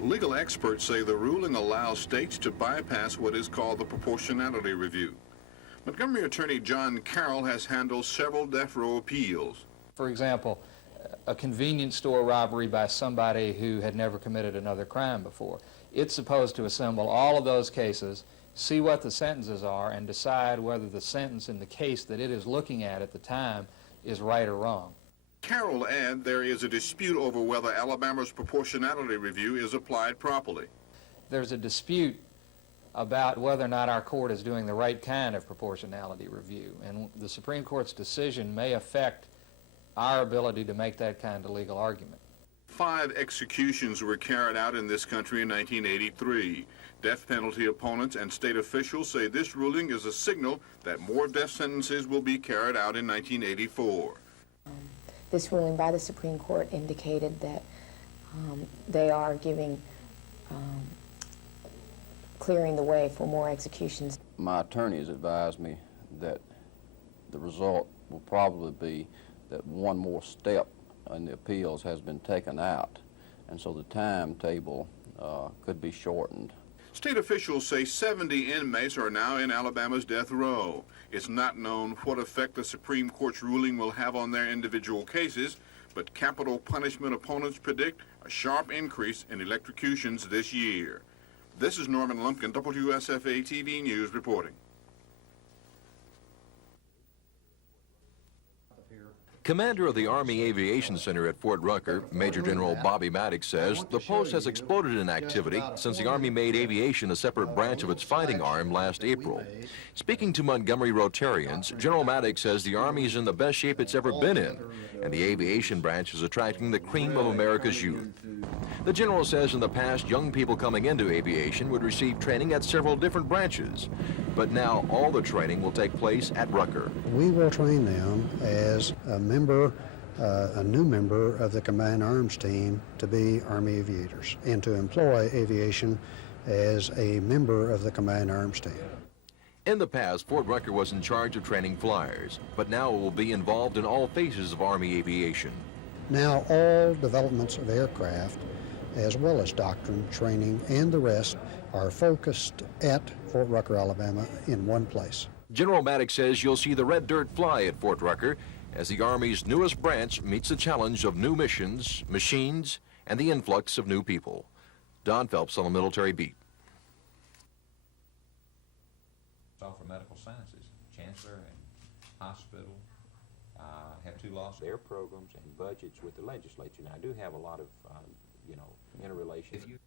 Legal experts say the ruling allows states to bypass what is called the proportionality review. Montgomery attorney John Carroll has handled several death row appeals. For example, a convenience store robbery by somebody who had never committed another crime before. It's supposed to assemble all of those cases, see what the sentences are, and decide whether the sentence in the case that it is looking at the time is right or wrong. Carroll adds there is a dispute over whether Alabama's proportionality review is applied properly. There's a dispute about whether or not our court is doing the right kind of proportionality review, and the Supreme Court's decision may affect our ability to make that kind of legal argument. 5 executions were carried out in this country in 1983. Death penalty opponents and state officials say this ruling is a signal that more death sentences will be carried out in 1984. This ruling by the Supreme Court indicated that they are clearing the way for more executions. My attorneys advised me that the result will probably be that one more step in the appeals has been taken out, and so the timetable could be shortened. State officials say 70 inmates are now in Alabama's death row. It's not known what effect the Supreme Court's ruling will have on their individual cases, but capital punishment opponents predict a sharp increase in electrocutions this year. This is Norman Lumpkin, WSFA TV News reporting. Commander of the Army Aviation Center at Fort Rucker, Major General Bobby Maddox, says the post has exploded in activity since the Army made aviation a separate branch of its fighting arm last April. Speaking to Montgomery Rotarians, General Maddox says the Army is in the best shape it's ever been in, and the aviation branch is attracting the cream of America's youth. The general says in the past, young people coming into aviation would receive training at several different branches, but now all the training will take place at Rucker. We will train them as a new member of the Combined Arms Team to be Army aviators and to employ aviation as a member of the Combined Arms Team. In the past, Fort Rucker was in charge of training flyers, but now it will be involved in all phases of Army aviation. Now all developments of aircraft, as well as doctrine, training, and the rest, are focused at Fort Rucker, Alabama, in one place. General Maddox says you'll see the red dirt fly at Fort Rucker as the Army's newest branch meets the challenge of new missions, machines, and the influx of new people. Don Phelps on the Military Beat. For medical sciences, Chancellor and hospital have 2 lawsuits. Their programs and budgets with the legislature. Now, I do have a lot of, interrelation.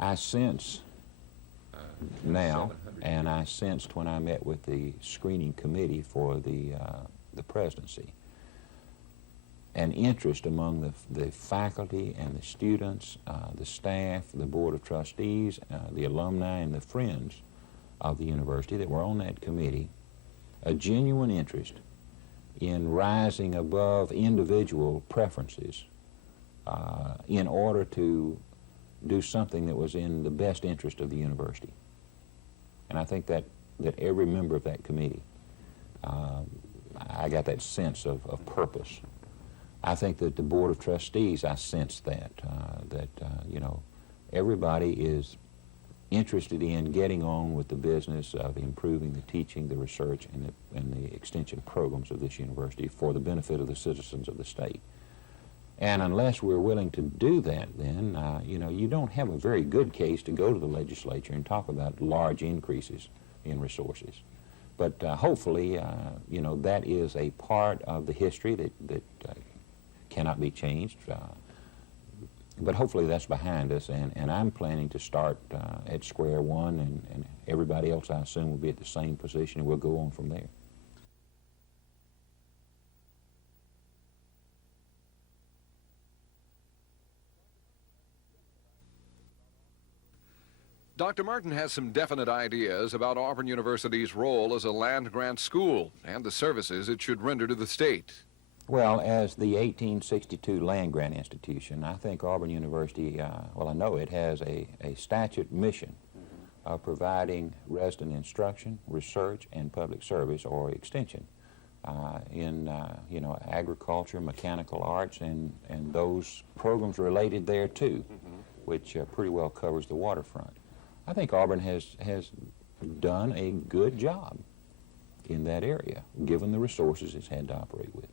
I sense now, and I sensed when I met with the screening committee for the presidency, an interest among the faculty and the students, the staff, the board of trustees, the alumni, and the friends of the university that were on that committee, a genuine interest in rising above individual preferences in order to do something that was in the best interest of the university. And I think that every member of that committee, I got that sense of purpose. I think that the Board of Trustees, I sense that, everybody is interested in getting on with the business of improving the teaching, the research, and the extension programs of this university for the benefit of the citizens of the state. And unless we're willing to do that, then, you don't have a very good case to go to the legislature and talk about large increases in resources. But hopefully, that is a part of the history that cannot be changed. But hopefully that's behind us, and I'm planning to start at square one, and everybody else, I assume, will be at the same position, and we'll go on from there. Dr. Martin has some definite ideas about Auburn University's role as a land-grant school and the services it should render to the state. Well, as the 1862 land-grant institution, I think Auburn University, I know it has a statute mission of providing resident instruction, research, and public service or extension in you know, agriculture, mechanical arts, and those programs related there too, which pretty well covers the waterfront. I think Auburn has done a good job in that area, given the resources it's had to operate with.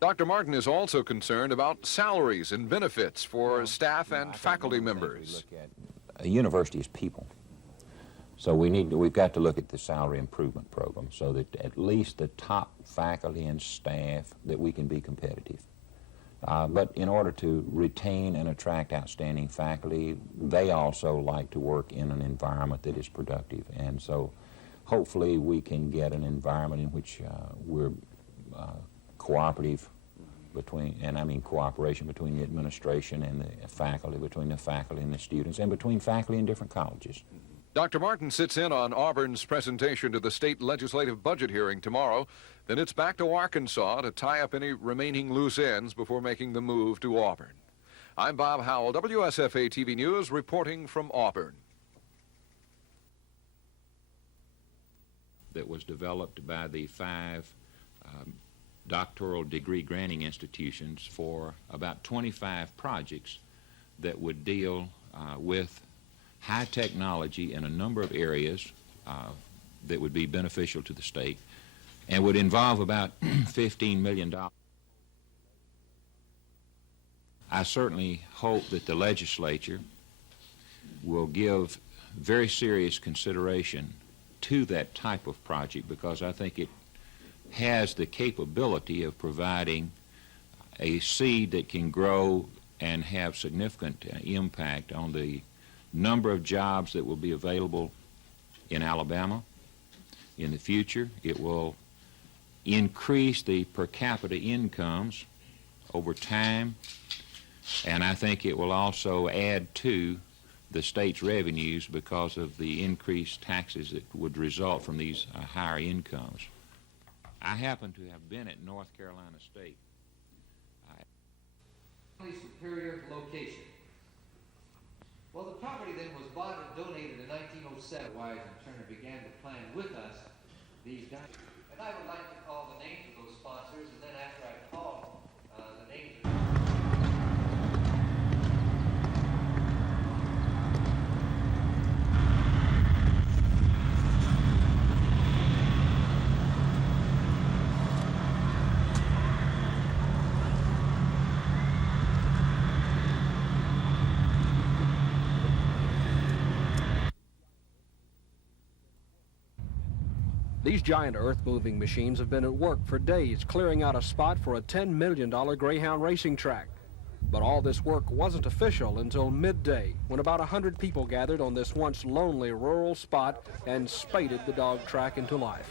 Dr. Martin is also concerned about salaries and benefits for staff and faculty members. A university is people. So we've got to look at the salary improvement program so that at least the top faculty and staff, that we can be competitive. But in order to retain and attract outstanding faculty, they also like to work in an environment that is productive. And so hopefully we can get an environment in which we're cooperative between, and I mean cooperation between the administration and the faculty, between the faculty and the students, and between faculty in different colleges. Dr. Martin sits in on Auburn's presentation to the state legislative budget hearing tomorrow. Then it's back to Arkansas to tie up any remaining loose ends before making the move to Auburn. I'm Bob Howell, WSFA TV News, reporting from Auburn. That was developed by the 5 doctoral degree granting institutions for about 25 projects that would deal with high technology in a number of areas that would be beneficial to the state and would involve about $15 million. I certainly hope that the legislature will give very serious consideration to that type of project, because I think it has the capability of providing a seed that can grow and have significant impact on the number of jobs that will be available in Alabama in the future. It will increase the per capita incomes over time, and I think it will also add to the state's revenues because of the increased taxes that would result from these higher incomes. I happen to have been at North Carolina State. Superior location. Well, the property then was bought and donated in 1907. Wise and Turner began to plan with us these guys. And I would like to call the names of those sponsors, and then after I call the names of These giant earth-moving machines have been at work for days, clearing out a spot for a $10 million Greyhound racing track. But all this work wasn't official until midday, when about 100 people gathered on this once lonely rural spot and spaded the dog track into life.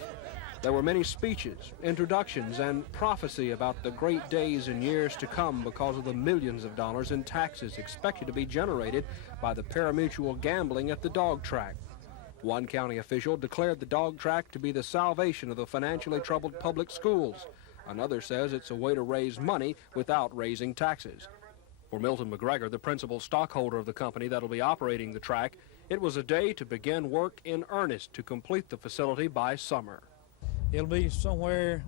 There were many speeches, introductions, and prophecy about the great days and years to come because of the millions of dollars in taxes expected to be generated by the pari-mutuel gambling at the dog track. One county official declared the dog track to be the salvation of the financially troubled public schools. Another says it's a way to raise money without raising taxes. For Milton McGregor, the principal stockholder of the company that'll be operating the track, it was a day to begin work in earnest to complete the facility by summer. It'll be somewhere,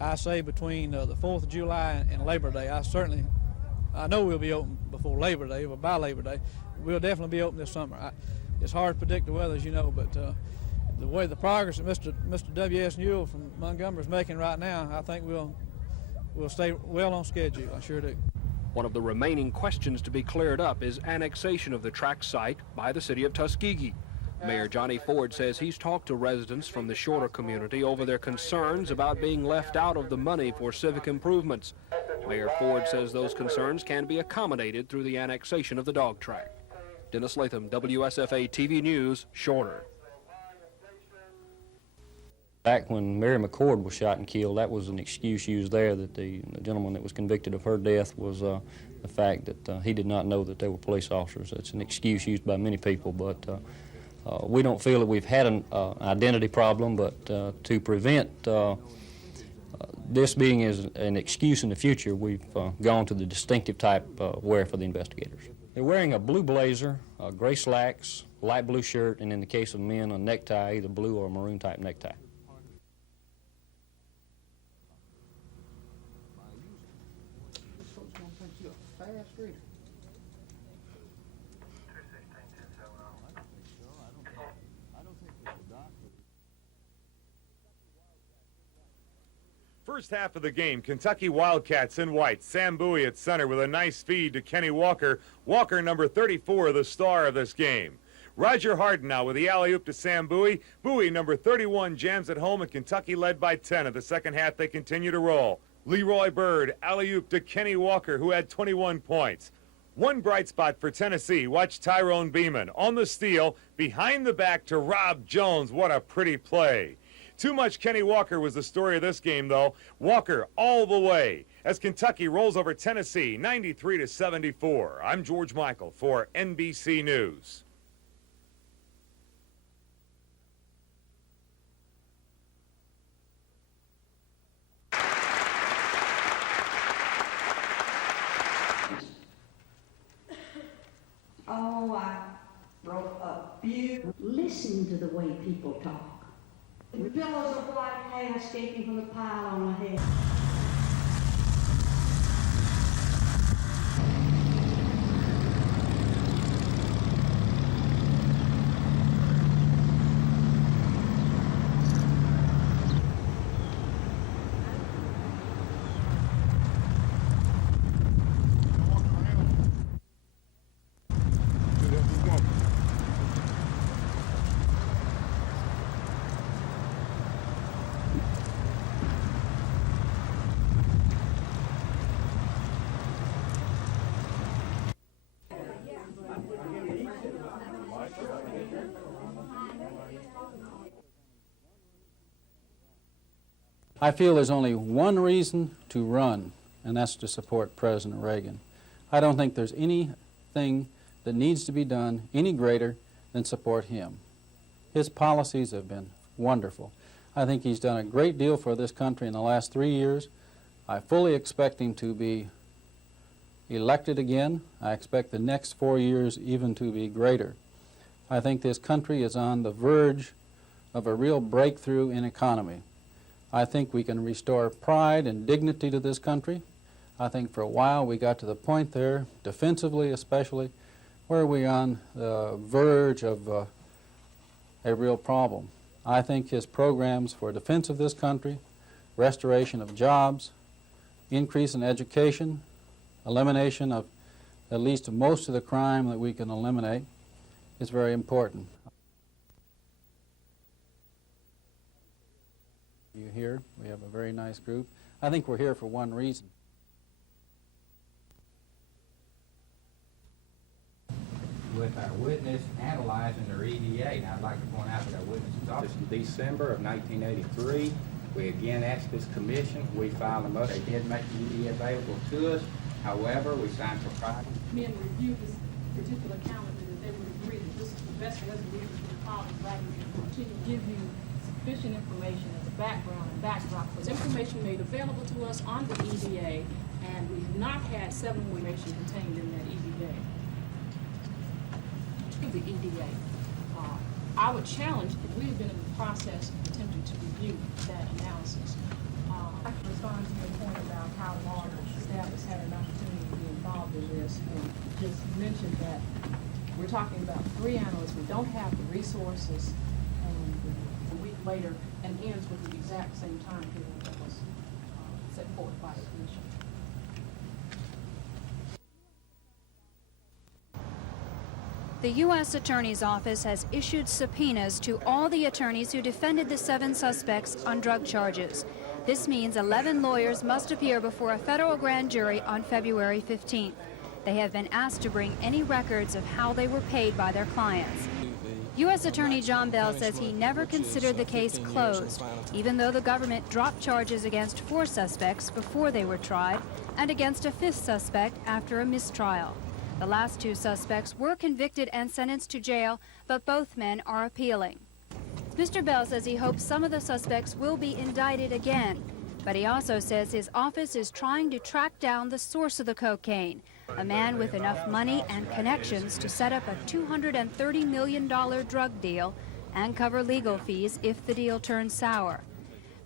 I say, between the 4th of July and Labor Day. I know we'll be open before Labor Day, but by Labor Day, we'll definitely be open this summer. It's hard to predict the weather, as you know, but the way the progress that Mr. W.S. Newell from Montgomery is making right now, I think we'll stay well on schedule. I sure do. One of the remaining questions to be cleared up is annexation of the track site by the city of Tuskegee. Mayor Johnny Ford says he's talked to residents from the Shorter community over their concerns about being left out of the money for civic improvements. Mayor Ford says those concerns can be accommodated through the annexation of the dog track. Dennis Latham, WSFA TV News, Shorter. Back when Mary McCord was shot and killed, that was an excuse used there that the gentleman that was convicted of her death was the fact that he did not know that they were police officers. It's an excuse used by many people, but we don't feel that we've had an identity problem, but to prevent this being as an excuse in the future, we've gone to the distinctive type wear for the investigators. They're wearing a blue blazer, gray slacks, light blue shirt, and in the case of men, a necktie, either blue or maroon type necktie. First half of the game, Kentucky Wildcats in white. Sam Bowie at center with a nice feed to Kenny Walker. Walker, number 34, the star of this game. Roger Harden now with the alley-oop to Sam Bowie. Bowie, number 31, jams at home, and Kentucky led by 10. At the second half, they continue to roll. Leroy Bird, alley-oop to Kenny Walker, who had 21 points. One bright spot for Tennessee. Watch Tyrone Beeman on the steal, behind the back to Rob Jones. What a pretty play. Too much Kenny Walker was the story of this game, though. Walker all the way as Kentucky rolls over Tennessee 93-74. I'm George Michael for NBC News. Oh, I wrote a few. Listen to the way people talk. The billows of white hair escaping from the pile on her head. I feel there's only one reason to run, and that's to support President Reagan. I don't think there's anything that needs to be done any greater than support him. His policies have been wonderful. I think he's done a great deal for this country in the last 3 years. I fully expect him to be elected again. I expect the next 4 years even to be greater. I think this country is on the verge of a real breakthrough in economy. I think we can restore pride and dignity to this country. I think for a while we got to the point there, defensively especially, where we're on the verge of a real problem. I think his programs for defense of this country, restoration of jobs, increase in education, elimination of at least most of the crime that we can eliminate is very important. You here, we have a very nice group. I think we're here for one reason. With our witness analyzing their EDA, and I'd like to point out that our witness's office in December of 1983, we again asked this commission, we filed a motion, they did make the EDA available to us, however, we signed for private. Men reviewed this particular calendar that they would agree that this is the best resolution for the problems that we can continue to give you sufficient information as a background and backdrop. Was information made available to us on the EDA, and we have not had 7 information contained in that EDA. To the EDA. I would challenge if we had been in the process of attempting to review that analysis. I can respond to your point about how long the staff has had an opportunity to be involved in this, and just mention that we're talking about 3 analysts. We don't have the resources, and a week later, and ends with the exact same time period that was set forth by the commission. The U.S. Attorney's Office has issued subpoenas to all the attorneys who defended the 7 suspects on drug charges. This means 11 lawyers must appear before a federal grand jury on February 15th. They have been asked to bring any records of how they were paid by their clients. U.S. Attorney John Bell says he never considered the case closed, even though the government dropped charges against 4 suspects before they were tried and against a 5th suspect after a mistrial. The last 2 suspects were convicted and sentenced to jail, but both men are appealing. Mr. Bell says he hopes some of the suspects will be indicted again, but he also says his office is trying to track down the source of the cocaine, a man with enough money and connections to set up a $230 million drug deal and cover legal fees if the deal turns sour.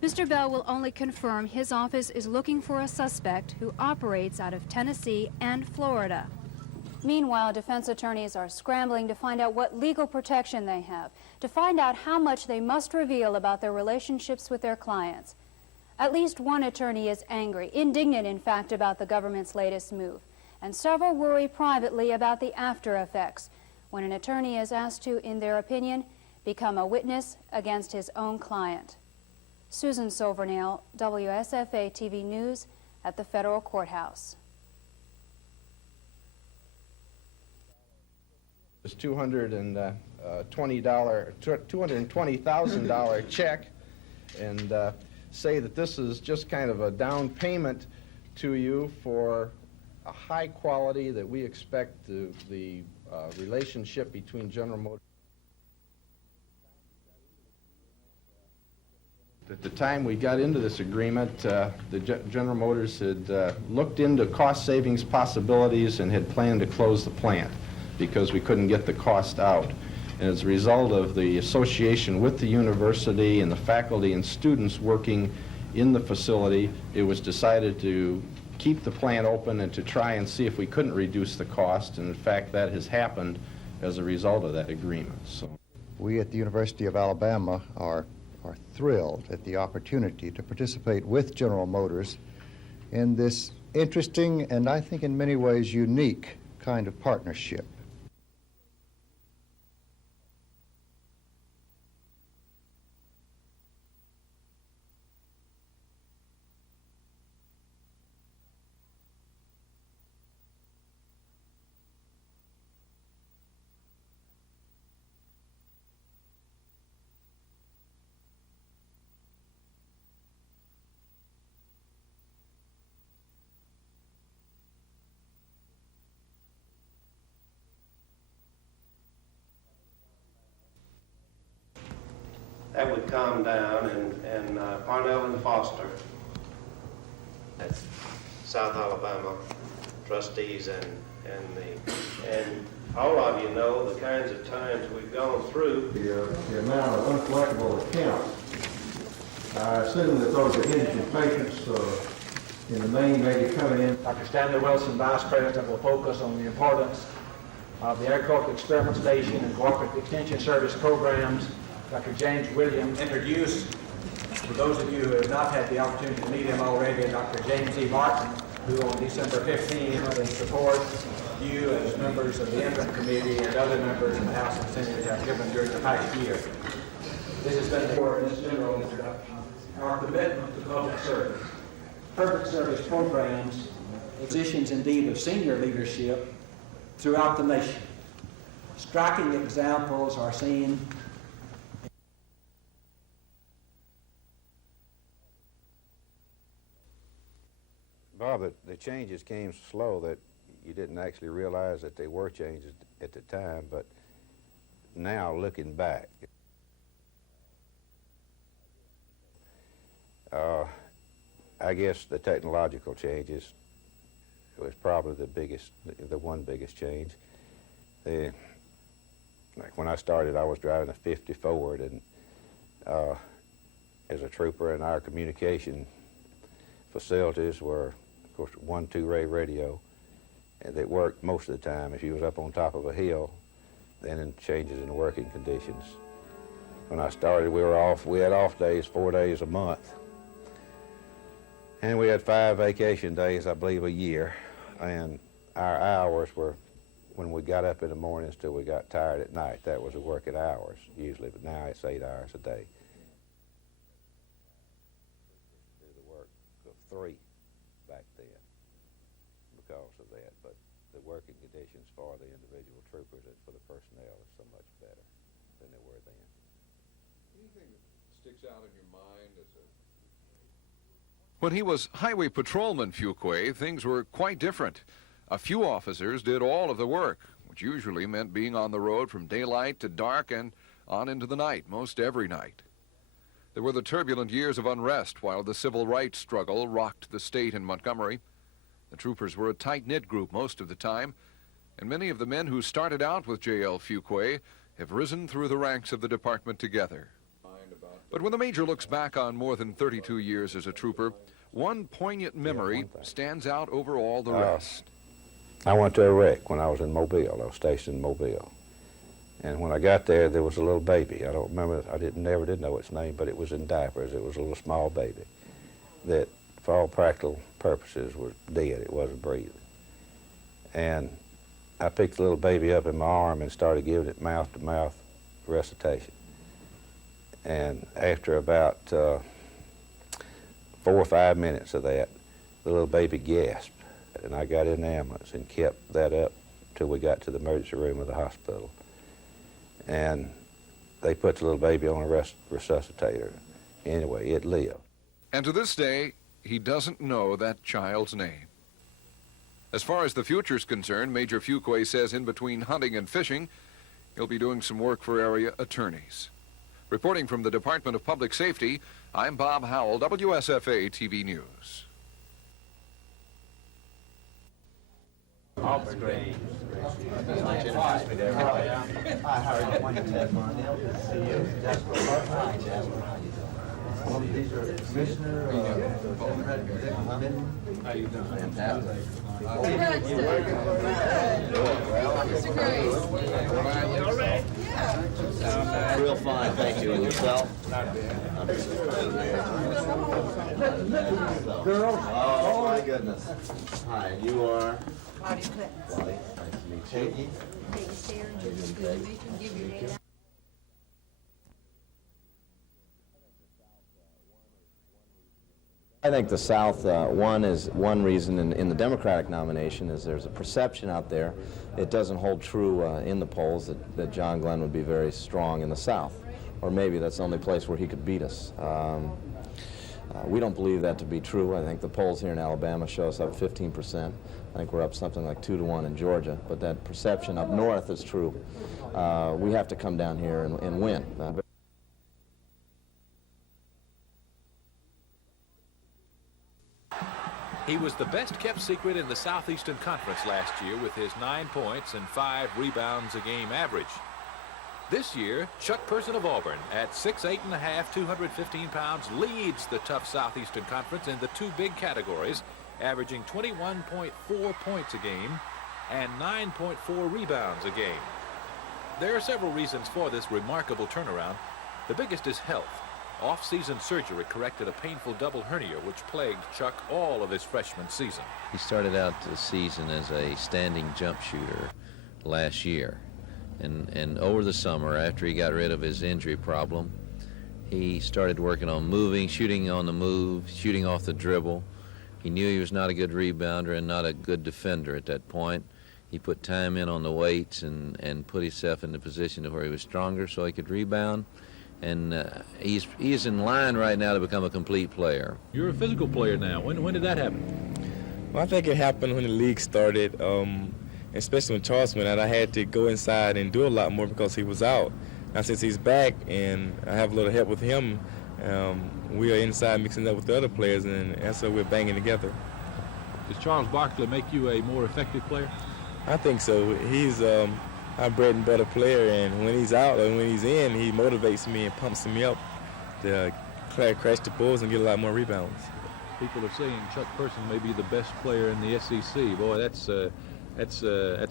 Mr. Bell will only confirm his office is looking for a suspect who operates out of Tennessee and Florida. Meanwhile, defense attorneys are scrambling to find out what legal protection they have, to find out how much they must reveal about their relationships with their clients. At least one attorney is angry, indignant in fact, about the government's latest move, and several worry privately about the after effects when an attorney is asked to, in their opinion, become a witness against his own client. Susan Silvernail, WSFA TV News at the Federal Courthouse. This $220,000 check, and say that this is just kind of a down payment to you for a high quality that we expect the relationship between General Motors. At the time we got into this agreement, General Motors had looked into cost savings possibilities and had planned to close the plant because we couldn't get the cost out. And as a result of the association with the university and the faculty and students working in the facility, it was decided to keep the plant open and to try and see if we couldn't reduce the cost. And in fact, that has happened as a result of that agreement. So we at the University of Alabama are thrilled at the opportunity to participate with General Motors in this interesting and I think in many ways unique kind of partnership. That would calm down, and Parnell and Foster, that's South Alabama trustees, and all of you know the kinds of times we've gone through. The amount of uncollectible accounts. I assume that those are indigent patients in the main may be coming in. Dr. Stanley Wilson, Vice President, will focus on the importance of the Agricultural Experiment Station and Cooperative Extension Service programs. Dr. James Williams introduced, for those of you who have not had the opportunity to meet him already, Dr. James E. Martin, who on December 15th will support you as members of the Interim Committee and other members of the House and Senate have given during the past year. This has been for this general introduction. Our commitment to public service. Public service programs, positions indeed of senior leadership throughout the nation. Striking examples are seen Bob, the changes came slow that you didn't actually realize that they were changes at the time, but now looking back, I guess the technological changes was probably the one biggest change. Like when I started, I was driving a 50 Ford, and as a trooper, and our communication facilities were, of course, 1-2-ray radio, and that worked most of the time. If you was up on top of a hill, then in changes in the working conditions. When I started, we had off days 4 days a month, and we had 5 vacation days, I believe, a year, and our hours were when we got up in the mornings till we got tired at night. That was the working hours usually, but now it's 8 hours a day. Do the work of 3 back then because of that, but the working conditions for the individual troopers and for the personnel is so much better than they were then. Anything that sticks out in your mind as a... When he was highway patrolman Fuqua, things were quite different. A few officers did all of the work, which usually meant being on the road from daylight to dark and on into the night, most every night. There were the turbulent years of unrest while the civil rights struggle rocked the state in Montgomery. The troopers were a tight-knit group most of the time, and many of the men who started out with J.L. Fuqua have risen through the ranks of the department together. But when the Major looks back on more than 32 years as a trooper, one poignant memory stands out over all the rest. I went to Iraq when I was in Mobile. I was stationed in Mobile. And when I got there, there was a little baby. I don't remember, never did know its name, but it was in diapers. It was a little small baby that, for all practical purposes, was dead. It wasn't breathing. And I picked the little baby up in my arm and started giving it mouth-to-mouth recitation. And after about 4 or 5 minutes of that, the little baby gasped. And I got in the ambulance and kept that up till we got to the emergency room of the hospital. And they put the little baby on a resuscitator. Anyway, it lived. And to this day, he doesn't know that child's name. As far as the future's concerned, Major Fuqua says in between hunting and fishing, he'll be doing some work for area attorneys. Reporting from the Department of Public Safety, I'm Bob Howell, WSFA TV News. Auburn. Great. Nice to introduce me to everybody. Hi, how are you? My name is Desmond. Good to see you. Jasper. Hi, Jasper. How you doing? Well, these are Commissioner. How you doing? Fantastic. Real fine, thank you. And yourself? Not bad. Girls? Oh, my goodness. Hi, and you are? Claudia Clinton. Claudia, nice to meet you. I think the South, one reason in the Democratic nomination is there's a perception out there, it doesn't hold true in the polls that John Glenn would be very strong in the South. Or maybe that's the only place where he could beat us. We don't believe that to be true. I think the polls here in Alabama show us up 15%. I think we're up something like 2-1 in Georgia. But that perception up north is true. We have to come down here and win. He was the best-kept secret in the Southeastern Conference last year with his 9 points and 5 rebounds a game average. This year, Chuck Person of Auburn, at 6'8.5", 215 pounds, leads the tough Southeastern Conference in the 2 big categories, averaging 21.4 points a game and 9.4 rebounds a game. There are several reasons for this remarkable turnaround. The biggest is health. Off-season surgery corrected a painful double hernia which plagued Chuck all of his freshman season. He started out the season as a standing jump shooter last year. And over the summer, after he got rid of his injury problem, he started working on moving, shooting on the move, shooting off the dribble. He knew he was not a good rebounder and not a good defender at that point. He put time in on the weights and put himself in the position to where he was stronger so he could rebound. And he's in line right now to become a complete player. You're a physical player now. When did that happen? Well, I think it happened when the league started, especially when Charles went out. I had to go inside and do a lot more because he was out. Now since he's back and I have a little help with him, we are inside mixing up with the other players, and that's why we're banging together. Does Charles Barkley make you a more effective player? I think so. He's our bread and butter player, and when he's out and when he's in, he motivates me and pumps me up to crash the boards and get a lot more rebounds. People are saying Chuck Person may be the best player in the SEC. Boy, that's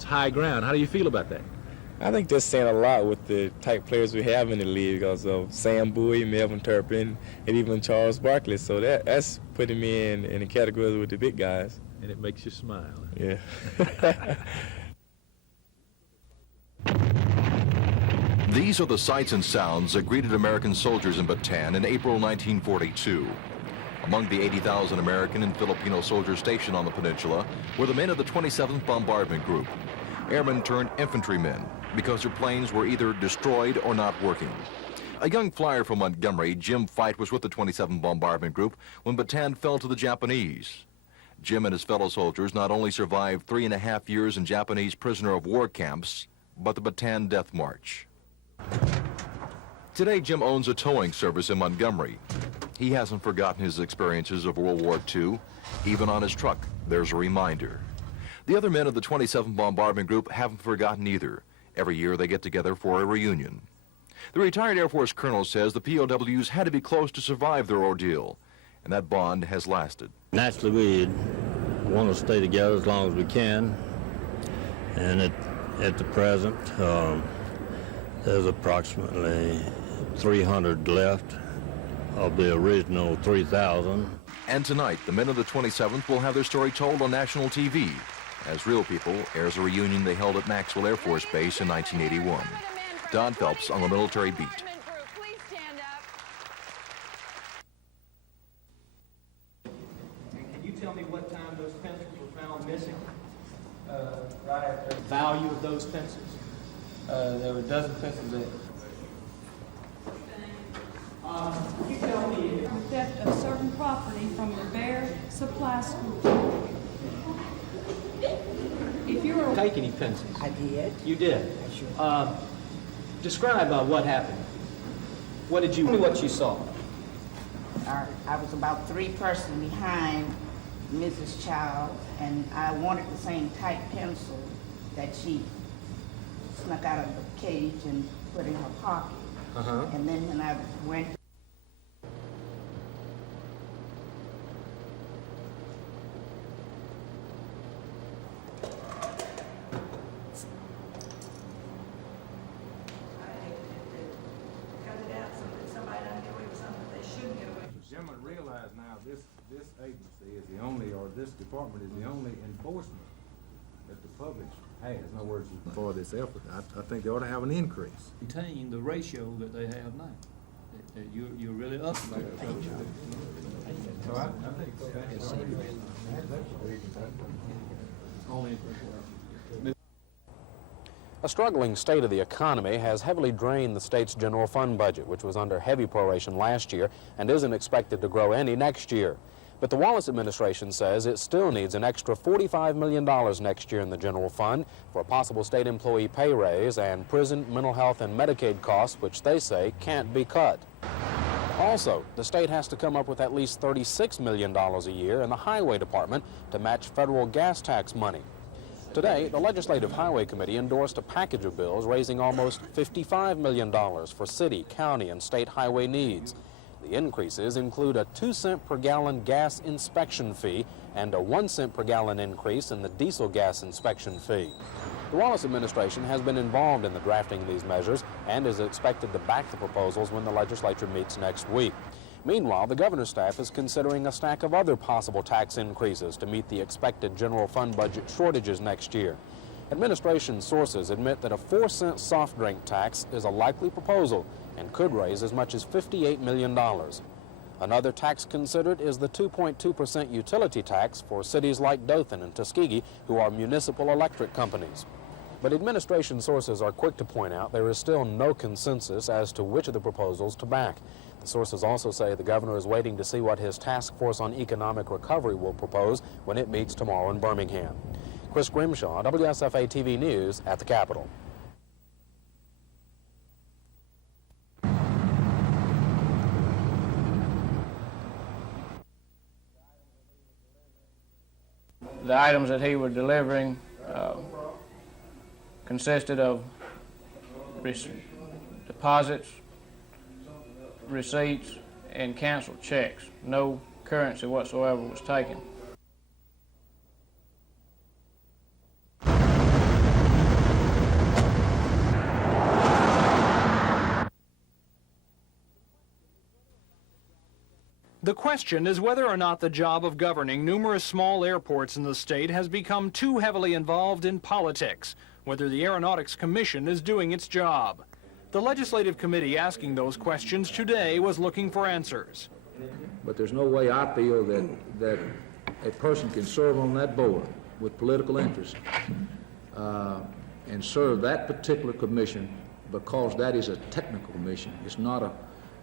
high ground. How do you feel about that? I think that's saying a lot with the type players we have in the league because of Sam Bowie, Melvin Turpin, and even Charles Barkley. So that's putting me in the category with the big guys. And it makes you smile. Yeah. These are the sights and sounds that greeted American soldiers in Bataan in April 1942. Among the 80,000 American and Filipino soldiers stationed on the peninsula were the men of the 27th Bombardment Group, airmen turned infantrymen, because their planes were either destroyed or not working. A young flyer from Montgomery, Jim Fight, was with the 27th Bombardment Group when Bataan fell to the Japanese. Jim and his fellow soldiers not only survived 3.5 years in Japanese prisoner of war camps, but the Bataan Death March. Today, Jim owns a towing service in Montgomery. He hasn't forgotten his experiences of World War II. Even on his truck, there's a reminder. The other men of the 27th Bombardment Group haven't forgotten either. Every year they get together for a reunion. The retired Air Force colonel says the POWs had to be close to survive their ordeal, and that bond has lasted. Naturally, we want to stay together as long as we can, and at the present, there's approximately 300 left of the original 3,000. And tonight, the men of the 27th will have their story told on national TV. As Real People airs a reunion they held at Maxwell Air Force Base in 1981. Don Phelps on the military beat. Can you tell me what time those pencils were found missing? Right after the value of those pencils? There were a dozen pencils there. Can you tell me The theft of certain property from the Bear Supply School. If you were take any pencils? I did. You did? Sure. Describe what happened. What did you, tell me what you saw? I was about 3 persons behind Mrs. Child, and I wanted the same type pencil that she snuck out of the cage and put in her pocket. And then when I went Gentlemen realize now this agency is the only, or this department is the only enforcement that the public has. In other words, for this effort, I think they ought to have an increase. Maintain the ratio that they have now. You're really up there. So I think A struggling state of the economy has heavily drained the state's general fund budget, which was under heavy proration last year and isn't expected to grow any next year. But the Wallace administration says it still needs an extra $45 million next year in the general fund for a possible state employee pay raise and prison, mental health, and Medicaid costs, which they say can't be cut. Also, the state has to come up with at least $36 million a year in the Highway Department to match federal gas tax money. Today, the Legislative Highway Committee endorsed a package of bills raising almost $55 million for city, county, and state highway needs. The increases include a 2-cent per gallon gas inspection fee and a 1 cent per gallon increase in the diesel gas inspection fee. The Wallace administration has been involved in the drafting of these measures and is expected to back the proposals when the legislature meets next week. Meanwhile, the governor's staff is considering a stack of other possible tax increases to meet the expected general fund budget shortages next year. Administration sources admit that a 4-cent soft drink tax is a likely proposal and could raise as much as $58 million. Another tax considered is the 2.2% utility tax for cities like Dothan and Tuskegee, who are municipal electric companies. But administration sources are quick to point out there is still no consensus as to which of the proposals to back. The sources also say the governor is waiting to see what his task force on economic recovery will propose when it meets tomorrow in Birmingham. Chris Grimshaw, WSFA TV News at the Capitol. The items that he was delivering consisted of deposits, receipts, and canceled checks. No currency whatsoever was taken. The question is whether or not the job of governing numerous small airports in the state has become too heavily involved in politics, whether the Aeronautics Commission is doing its job. The legislative committee asking those questions today was looking for answers. But there's no way I feel that a person can serve on that board with political interest and serve that particular commission because that is a technical commission. It's not a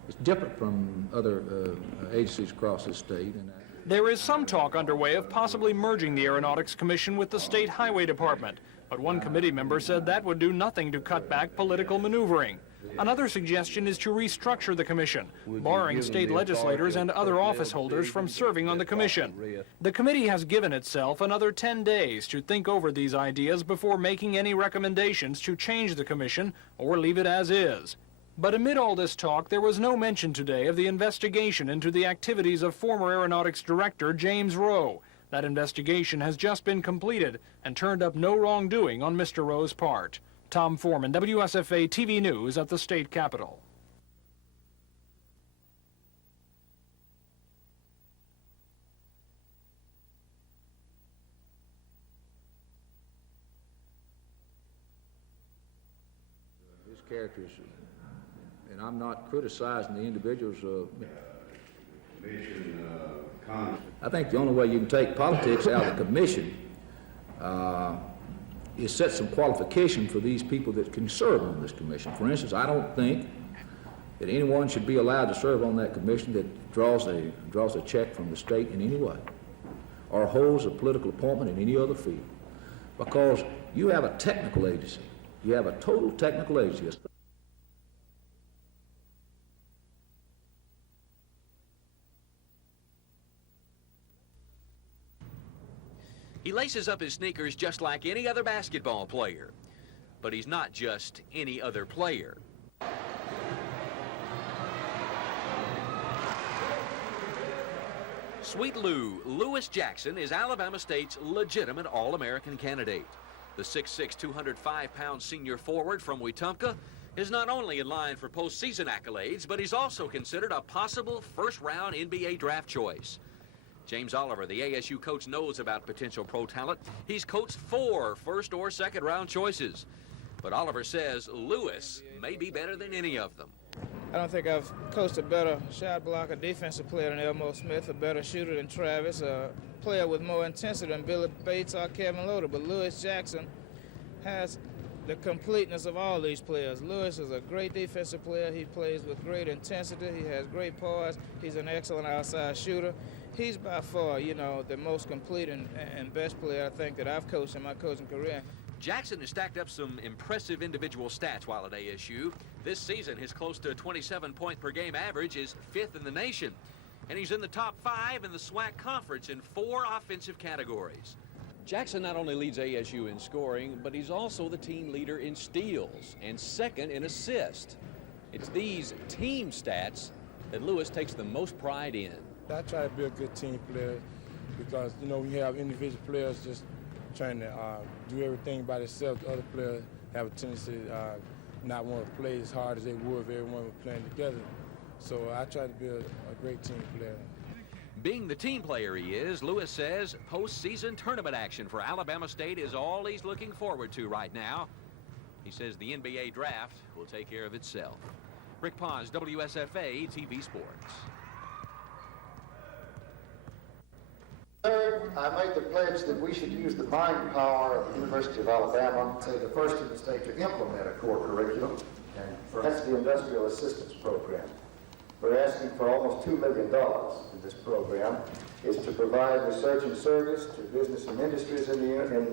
It's different from other agencies across the state. There is some talk underway of possibly merging the Aeronautics Commission with the State Highway Department, but one committee member said that would do nothing to cut back political maneuvering. Another suggestion is to restructure the commission, barring state legislators and other office holders from serving on the commission. The committee has given itself another 10 days to think over these ideas before making any recommendations to change the commission or leave it as is. But amid all this talk, there was no mention today of the investigation into the activities of former Aeronautics Director James Rowe. That investigation has just been completed and turned up no wrongdoing on Mr. Rowe's part. Tom Foreman, WSFA TV News at the state capitol. His characters, and I'm not criticizing the individuals. I think the only way you can take politics out of the commission is set some qualification for these people that can serve on this commission. For instance, I don't think that anyone should be allowed to serve on that commission that draws a check from the state in any way or holds a political appointment in any other field, because you have a technical agency. You have a total technical agency. He laces up his sneakers just like any other basketball player. But he's not just any other player. Sweet Lou, Lewis Jackson, is Alabama State's legitimate All-American candidate. The 6'6", 205-pound senior forward from Wetumpka is not only in line for postseason accolades, but he's also considered a possible first-round NBA draft choice. James Oliver, the ASU coach, knows about potential pro talent. He's coached 4 first or second round choices. But Oliver says Lewis may be better than any of them. I don't think I've coached a better shot blocker, defensive player than Elmo Smith, a better shooter than Travis, a player with more intensity than Billy Bates or Kevin Loader. But Lewis Jackson has the completeness of all these players. Lewis is a great defensive player. He plays with great intensity. He has great poise. He's an excellent outside shooter. He's by far, the most complete and best player I think that I've coached in my coaching career. Jackson has stacked up some impressive individual stats while at ASU. This season, his close to 27-point-per-game average is 5th in the nation. And he's in the top 5 in the SWAC conference in 4 offensive categories. Jackson not only leads ASU in scoring, but he's also the team leader in steals and second in assists. It's these team stats that Lewis takes the most pride in. I try to be a good team player because, we have individual players just trying to do everything by themselves. The other players have a tendency to not want to play as hard as they would if everyone was playing together. So I try to be a great team player. Being the team player he is, Lewis says postseason tournament action for Alabama State is all he's looking forward to right now. He says the NBA draft will take care of itself. Rick Paz, WSFA TV Sports. Third, I made the pledge that we should use the buying power of the University of Alabama, say the first in the state to implement a core curriculum, and that's the Industrial Assistance Program. We're asking for almost $2 million in this program. Is to provide research and service to business and industries in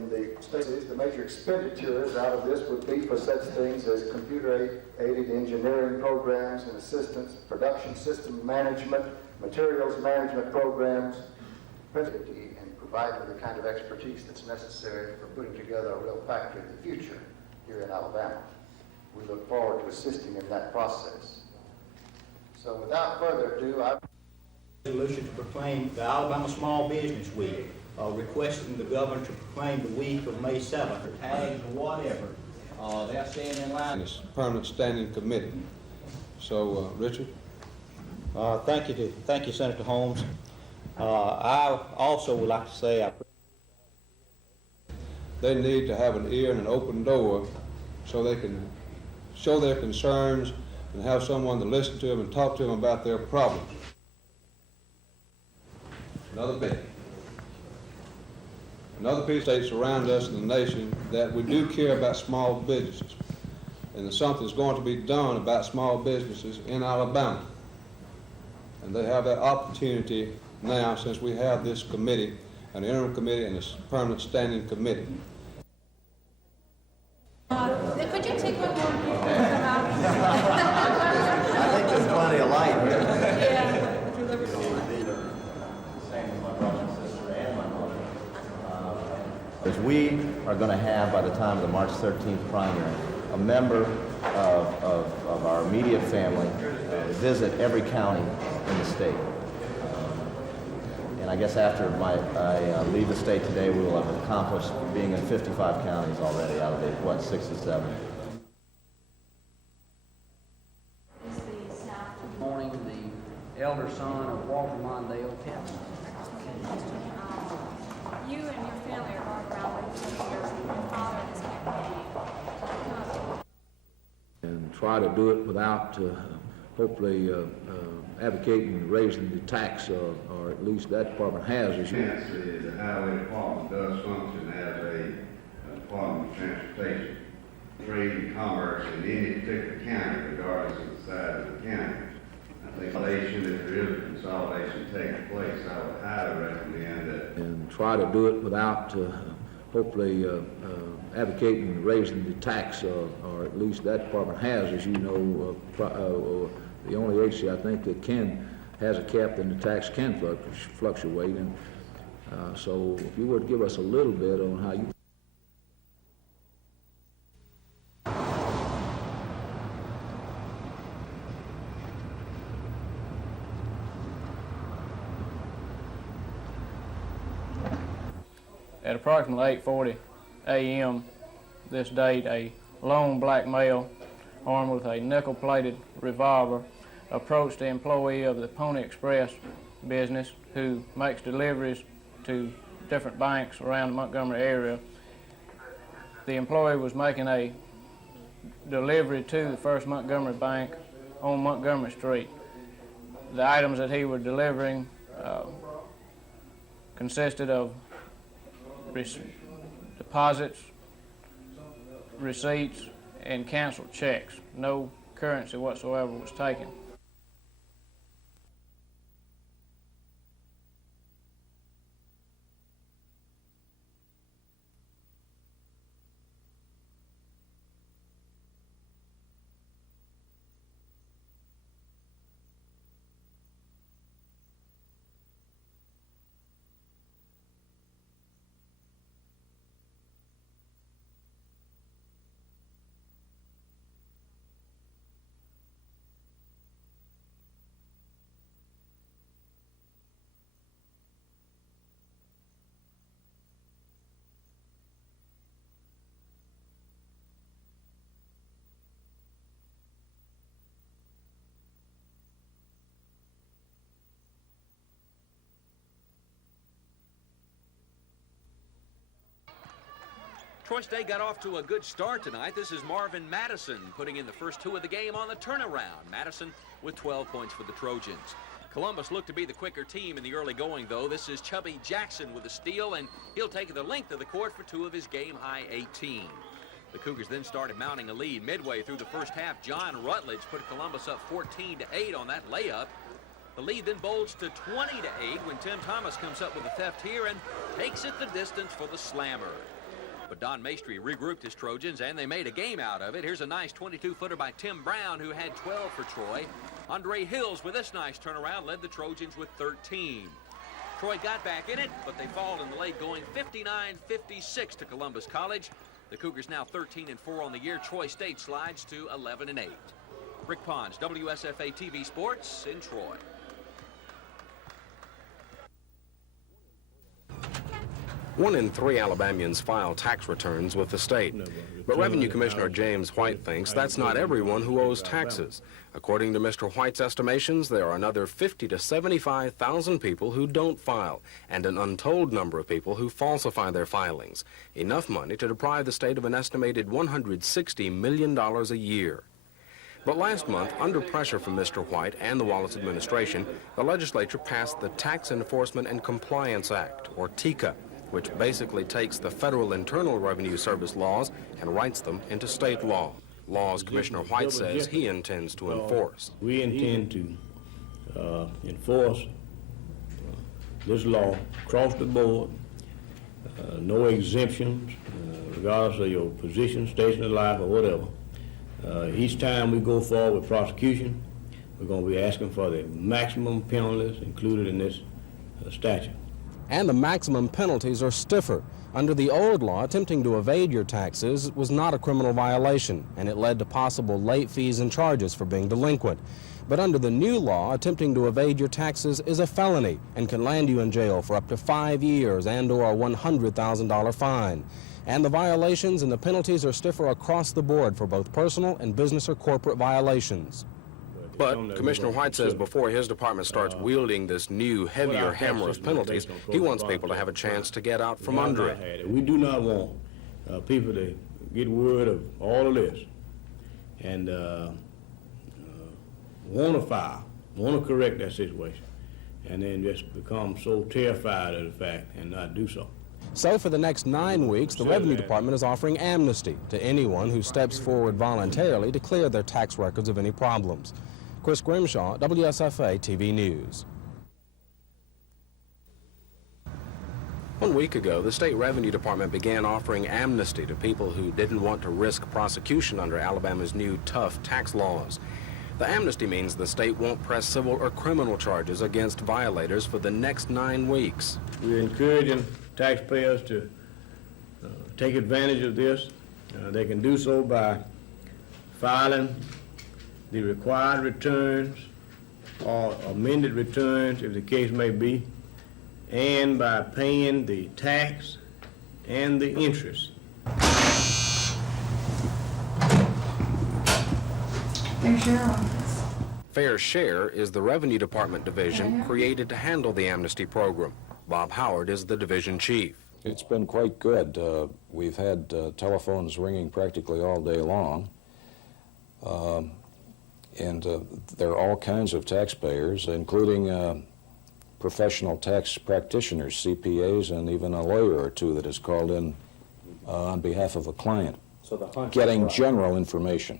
the state. The major expenditures out of this would be for such things as computer-aided engineering programs and assistance, production system management, materials management programs, and providing the kind of expertise that's necessary for putting together a real factory of the future here in Alabama. We look forward to assisting in that process. So without further ado, resolution to proclaim the Alabama Small Business Week, requesting the governor to proclaim the week of May 7th, or tags or whatever. They're staying in line. It's permanent standing committee. So, Richard? Thank you, Senator Holmes. I also would like to say they need to have an ear and an open door so they can show their concerns and have someone to listen to them and talk to them about their problems. Another piece of states around us in the nation that we do care about small businesses, and that something's going to be done about small businesses in Alabama. And they have that opportunity now since we have this committee, an interim committee and a permanent standing committee. Could you take one more? I think there's plenty of light here. Yeah. As we are going to have, by the time of the March 13th primary, a member of our immediate family visit every county in the state. And I guess after I leave the state today, we will have accomplished being in 55 counties already out of the, what, 67. Good morning, the elder son of Walter Mondale, Texas. You and your family are going around with years and your father in this campaign. And try to do it without hopefully advocating raising the tax, or at least that department has. As you the highway department does function as a department of transportation, trade and commerce in any particular county, regardless of the size of the county. I think if there is a consolidation taking place, I would highly recommend that. And try to do it without hopefully advocating raising the tax, or at least that department has, as you know, the only agency I think that has a cap, then the tax can fluctuate. And so if you would give us a little bit on how you At approximately 8:40 a.m. this date, a lone black male armed with a nickel-plated revolver approached the employee of the Pony Express business, who makes deliveries to different banks around the Montgomery area. The employee was making a delivery to the First Montgomery Bank on Montgomery Street. The items that he was delivering consisted of deposits, receipts, and canceled checks. No currency whatsoever was taken. Troy State got off to a good start tonight. This is Marvin Madison putting in the first two of the game on the turnaround. Madison with 12 points for the Trojans. Columbus looked to be the quicker team in the early going, though. This is Chubby Jackson with a steal, and he'll take the length of the court for two of his game-high 18. The Cougars then started mounting a lead midway through the first half. John Rutledge put Columbus up 14-8 on that layup. The lead then bulged to 20-8 when Tim Thomas comes up with a theft here and takes it the distance for the slammer. But Don Maestri regrouped his Trojans, and they made a game out of it. Here's a nice 22-footer by Tim Brown, who had 12 for Troy. Andre Hills, with this nice turnaround, led the Trojans with 13. Troy got back in it, but they fall in the late going 59-56 to Columbus College. The Cougars now 13-4 on the year. Troy State slides to 11-8. Rick Pons, WSFA TV Sports in Troy. One in three Alabamians file tax returns with the state. But Revenue Commissioner James White thinks that's not everyone who owes taxes. According to Mr. White's estimations, there are another 50,000 to 75,000 people who don't file, and an untold number of people who falsify their filings. Enough money to deprive the state of an estimated $160 million a year. But last month, under pressure from Mr. White and the Wallace administration, the legislature passed the Tax Enforcement and Compliance Act, or TICA, which basically takes the federal Internal Revenue Service laws and writes them into state law. Laws Commissioner White says he intends to enforce. We intend to enforce this law across the board, no exemptions, regardless of your position, station of life, or whatever. Each time we go forward with prosecution, we're going to be asking for the maximum penalties included in this statute. And the maximum penalties are stiffer. Under the old law, attempting to evade your taxes was not a criminal violation, and it led to possible late fees and charges for being delinquent. But under the new law, attempting to evade your taxes is a felony and can land you in jail for up to 5 years and/or a $100,000 fine. And the violations and the penalties are stiffer across the board for both personal and business or corporate violations. But Commissioner White says before his department starts wielding this new, heavier hammer of penalties, he wants people to have a chance to get out from under it. We do not want people to get word of all of this and want to file, want to correct that situation, and then just become so terrified of the fact and not do so. So for the next 9 weeks, the Revenue Department is offering amnesty to anyone who steps forward voluntarily to clear their tax records of any problems. Chris Grimshaw, WSFA TV News. 1 week ago, the State Revenue Department began offering amnesty to people who didn't want to risk prosecution under Alabama's new tough tax laws. The amnesty means the state won't press civil or criminal charges against violators for the next 9 weeks. We're encouraging taxpayers to take advantage of this. They can do so by filing the required returns or amended returns, if the case may be, and by paying the tax and the interest. Fair Share is the Revenue Department division created to handle the amnesty program. Bob Howard is the division chief. It's been quite good. We've had telephones ringing practically all day long. And there are all kinds of taxpayers, including professional tax practitioners, CPAs, and even a lawyer or two that has called in on behalf of a client, getting general information.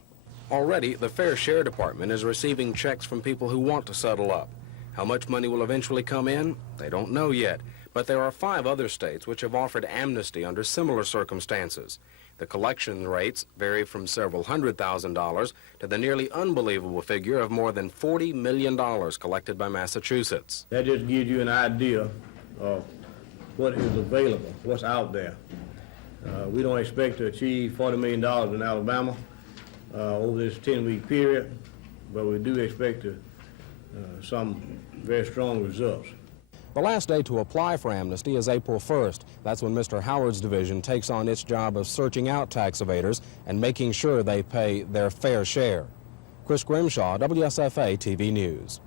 Already, the Fair Share Department is receiving checks from people who want to settle up. How much money will eventually come in? They don't know yet. But there are 5 other states which have offered amnesty under similar circumstances. The collection rates vary from several $100,000 to the nearly unbelievable figure of more than $40 million collected by Massachusetts. That just gives you an idea of what is available, what's out there. We don't expect to achieve $40 million in Alabama over this 10-week period, but we do expect some very strong results. The last day to apply for amnesty is April 1st. That's when Mr. Howard's division takes on its job of searching out tax evaders and making sure they pay their fair share. Chris Grimshaw, WSFA TV News.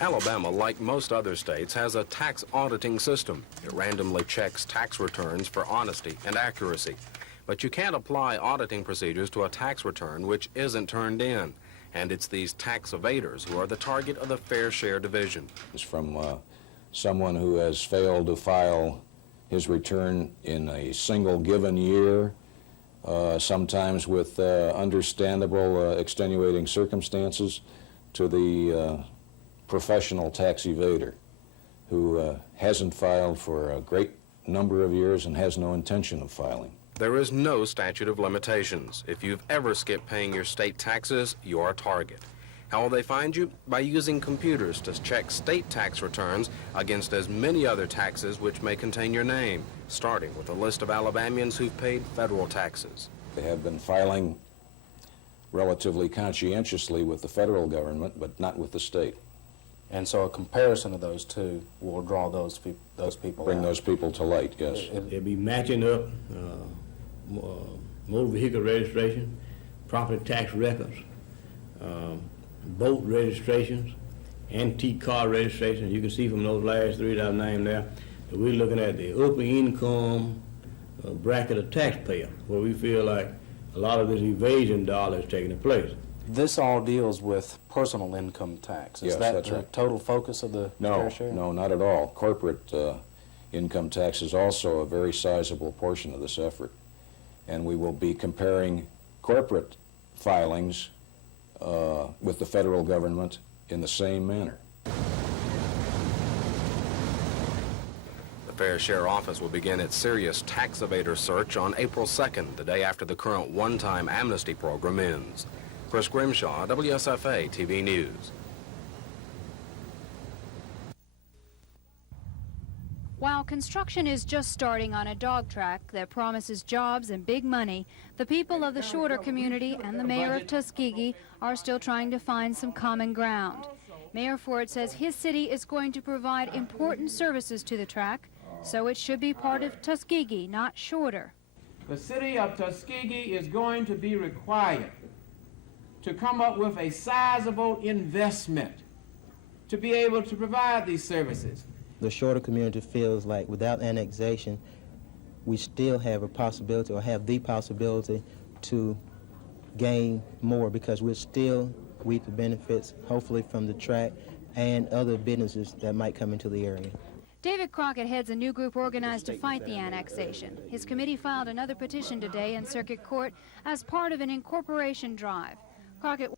Alabama, like most other states, has a tax auditing system. It randomly checks tax returns for honesty and accuracy. But you can't apply auditing procedures to a tax return which isn't turned in. And it's these tax evaders who are the target of the Fair Share Division. It's from someone who has failed to file his return in a single given year, sometimes with understandable extenuating circumstances, to the professional tax evader who hasn't filed for a great number of years and has no intention of filing. There is no statute of limitations. If you've ever skipped paying your state taxes, you're a target. How will they find you? By using computers to check state tax returns against as many other taxes which may contain your name, starting with a list of Alabamians who've paid federal taxes. They have been filing relatively conscientiously with the federal government, but not with the state. And so a comparison of those two will draw those people Bring out. those people to light, yes. They'll be matching up motor vehicle registration, property tax records, boat registrations, antique car registrations. You can see from those last 3 that I've named there that we're looking at the upper income bracket of taxpayer, where we feel like a lot of this evasion dollar is taking place. This all deals with personal income tax. Is Yes, that that's the right. total focus of the Fair Share? No, not at all. Corporate income tax is also a very sizable portion of this effort. And we will be comparing corporate filings with the federal government in the same manner. The Fair Share Office will begin its serious tax evader search on April 2nd, the day after the current one-time amnesty program ends. Chris Grimshaw, WSFA TV News. While construction is just starting on a dog track that promises jobs and big money, the people of the Shorter community and the mayor of Tuskegee are still trying to find some common ground. Mayor Ford says his city is going to provide important services to the track, so it should be part of Tuskegee, not Shorter. The city of Tuskegee is going to be required to come up with a sizable investment to be able to provide these services. The Shorter community feels like without annexation, we still have a possibility or have the possibility to gain more because we'll still reap the benefits, hopefully from the track and other businesses that might come into the area. David Crockett heads a new group organized to fight the annexation. His committee filed another petition today in Circuit Court as part of an incorporation drive. Crockett